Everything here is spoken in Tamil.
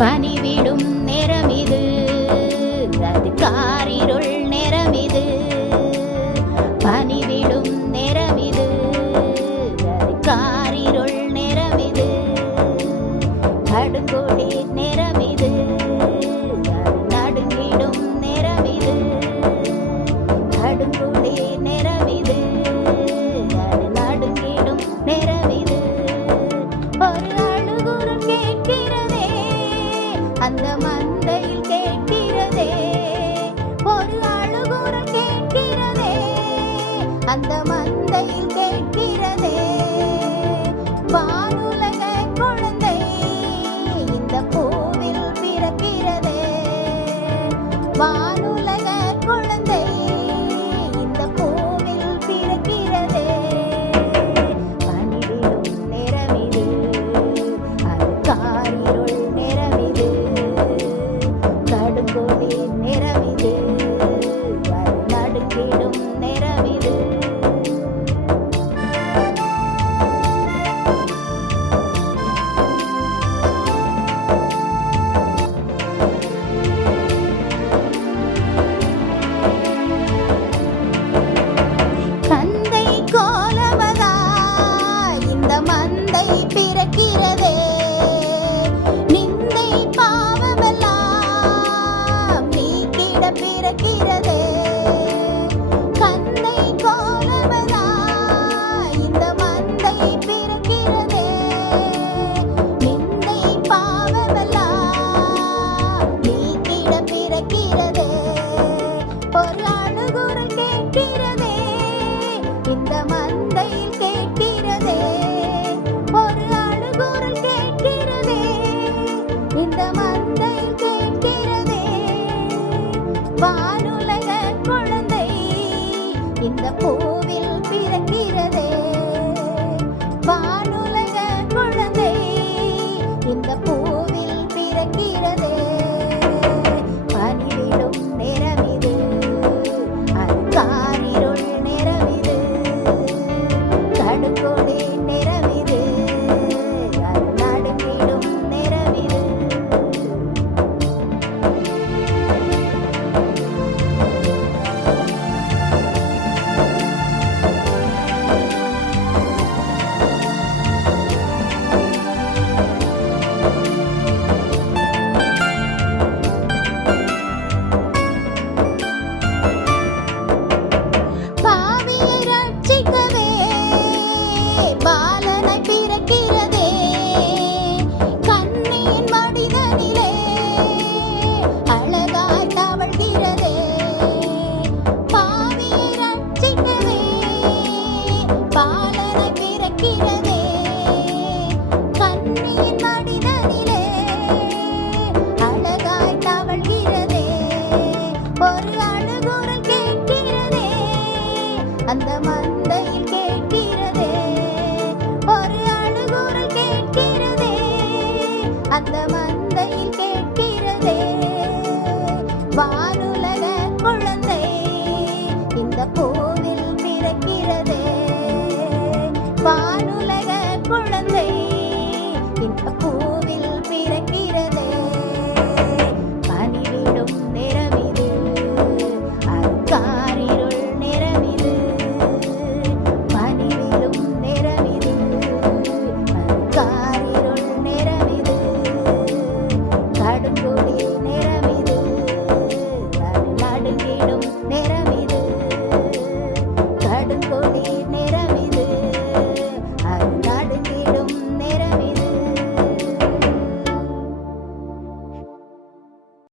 பனிவிடும் நேரமிது, அது காரிருள் நேரமிது. பனிவிடும் நேரமிது, அது காரிருள் நேரமிது. கடுங்கொடி நேரமிது, அது நடுங்கிடும் நேரமிது. கடுங்கொடி நேரமிது, அது நடுங்கிடும் நேரமிது. ஒரு அழுகுரல் கேட்கிறதே, அந்த மந்தையில் கேட்கிறதே. ஒரு அழுகுரல் கேட்கிறதே, அந்த மந்தையில் கேட்கிறதே. வானுலக குழந்தை இந்த பூவில் பிறக்கிறதே. வானுலக குழந்தை இந்த பூவில் பிறக்கிறதே. பனிவிடும் நேரமிது, அது காரிருள் நேரமிது. கடுங்கொடி நேரமிது, அது நடுங்கிடும் நேரமிது. கந்தை கோலமதா இந்த மந்தை பிறக்கிறதே. நிந்தை பாவமெல்லாம் நீக்கிட பிறக்கிறதே. கந்தை கோலமதா இந்த மந்தை பிறக்கிறதே. நிந்தை பாவமெல்லாம் நீக்கிட பிறக்கிறதே. ஒரு அழுகுரல் கேட்கிறதே, இந்த மந்தையில் கேட்கிறதே. ஒரு அழுகுரல் கேட்கிறதே, இந்த மந்தையில் கேட்கிறதே. வானுலக குழந்தை இந்த பூவில் பிறக்கிறதே. வானுலக குழந்தை இந்த பூவில் பிறக்கிறதே. பனிவிடும் நேரமிது, அது காரிருள் நேரமிது. கடுங்கொடி நேரமிது, அது நடுங்கிடும் நேரமிது. பாவியை ரட்சிக்கவே பாலனை பிறக்கிறதே. கண்ணியின் மடிதனிலே அழகாய் தவழ்கிறதே. பாவியை ரட்சிக்கவே பாலனை பிறக்கிறதே. கண்ணியின் மடிதனிலே அழகாய் தவழ்கிறதே. ஒரு அழுகுரல் கேட்கிறதே, அந்த மந்தையில் கேட்கிறதே. ஒரு அழுகுரல் கேட்கிறதே, அந்த மந்தையில் கேட்கிறதே. வானுலக குழந்தை இந்த பூவில் பிறக்கிறதே.